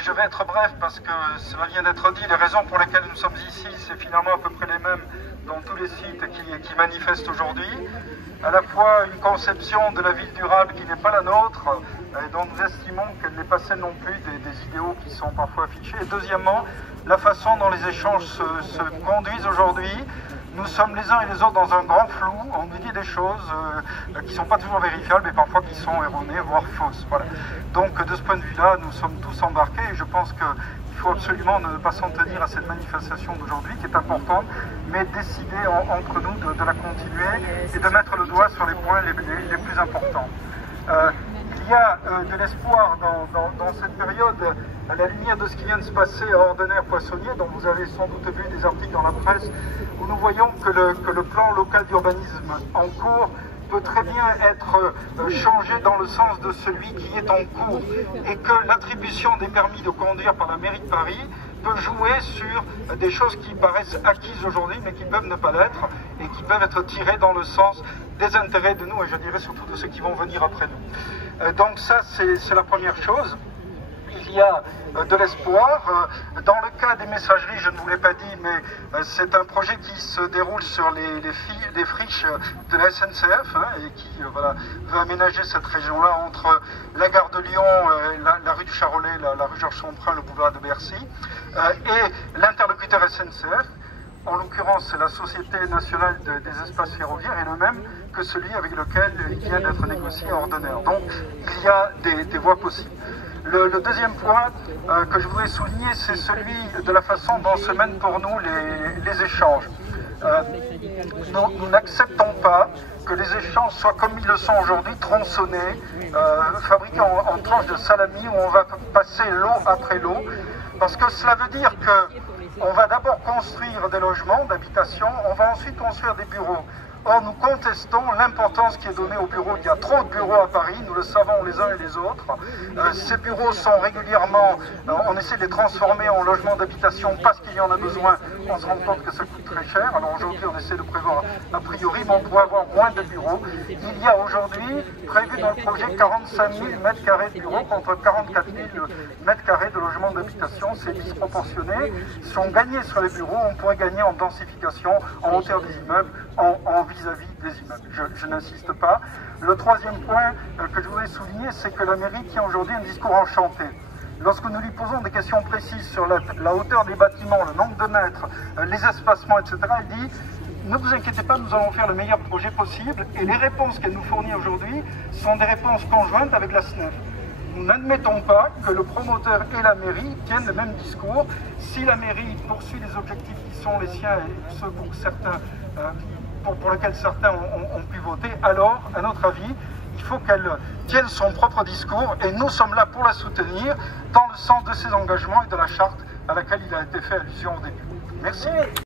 Je vais être bref parce que cela vient d'être dit. Les raisons pour lesquelles nous sommes ici, c'est finalement à peu près les mêmes dans tous les sites qui manifestent aujourd'hui. À la fois une conception de la ville durable qui n'est pas la nôtre, et dont nous estimons qu'elle n'est pas celle non plus des idéaux qui sont parfois affichés. Et deuxièmement, la façon dont les échanges se conduisent aujourd'hui. Nous sommes les uns et les autres dans un grand flou, on nous dit des choses qui ne sont pas toujours vérifiables, mais parfois qui sont erronées, voire fausses. Voilà. Donc de ce point de vue-là, nous sommes tous embarqués et je pense qu'il faut absolument ne pas s'en tenir à cette manifestation d'aujourd'hui qui est importante, mais décider entre nous de la continuer et de mettre le doigt sur les points les plus importants. Il y a de l'espoir dans cette période, à la lumière de ce qui vient de se passer à Ordener-Poissonnier, dont vous avez sans doute vu des articles dans la presse, où nous voyons que le plan local d'urbanisme en cours peut très bien être changé dans le sens de celui qui est en cours, et que l'attribution des permis de conduire par la mairie de Paris peut jouer sur des choses qui paraissent acquises aujourd'hui, mais qui peuvent ne pas l'être, et qui peuvent être tirées dans le sens des intérêts de nous, et je dirais surtout de ceux qui vont venir après nous. Donc ça, c'est la première chose. Il y a de l'espoir. Dans le cas des messageries, je ne vous l'ai pas dit, mais c'est un projet qui se déroule sur les friches de la SNCF et qui veut aménager cette région-là entre la gare de Lyon, la rue du Charolais, la rue Georges Sombrun, le boulevard de Bercy, et l'interlocuteur SNCF. En l'occurrence, c'est la Société nationale des espaces ferroviaires et le même que celui avec lequel il vient d'être négocié à Ordener. Donc, il y a des voies possibles. Le deuxième point que je voudrais souligner, c'est celui de la façon dont se mènent pour nous les échanges. Nous n'acceptons pas que les échanges soient comme ils le sont aujourd'hui, tronçonnés, fabriqués en tranches de salami où on va passer lot après lot, parce que cela veut dire qu'on va d'abord construire des logements d'habitation, on va ensuite construire des bureaux. Or, nous contestons l'importance qui est donnée aux bureaux. Il y a trop de bureaux à Paris, nous le savons les uns et les autres. Ces bureaux sont régulièrement, on essaie de les transformer en logements d'habitation parce qu'il y en a besoin. On se rend compte que ça coûte très cher. Alors aujourd'hui, on essaie de prévoir a priori, mais on pourrait avoir moins de bureaux. Il y a aujourd'hui prévu dans le projet 45 000 m² de bureaux contre 44 000 m² de logements d'habitation. C'est disproportionné. Si on gagnait sur les bureaux, on pourrait gagner en densification, en hauteur des immeubles, en vis-à-vis des immeubles. Je n'insiste pas. Le troisième point que je voulais souligner, c'est que la mairie tient aujourd'hui un discours enchanté. Lorsque nous lui posons des questions précises sur la hauteur des bâtiments, le nombre de mètres, les espacements, etc., elle dit « Ne vous inquiétez pas, nous allons faire le meilleur projet possible » et les réponses qu'elle nous fournit aujourd'hui sont des réponses conjointes avec la SNEF. Nous n'admettons pas que le promoteur et la mairie tiennent le même discours. Si la mairie poursuit les objectifs qui sont les siens et ceux pour certains, pour lesquels certains ont pu voter, alors, à notre avis, il faut qu'elle tienne son propre discours et nous sommes là pour la soutenir dans le sens de ses engagements et de la charte à laquelle il a été fait allusion au début. Merci.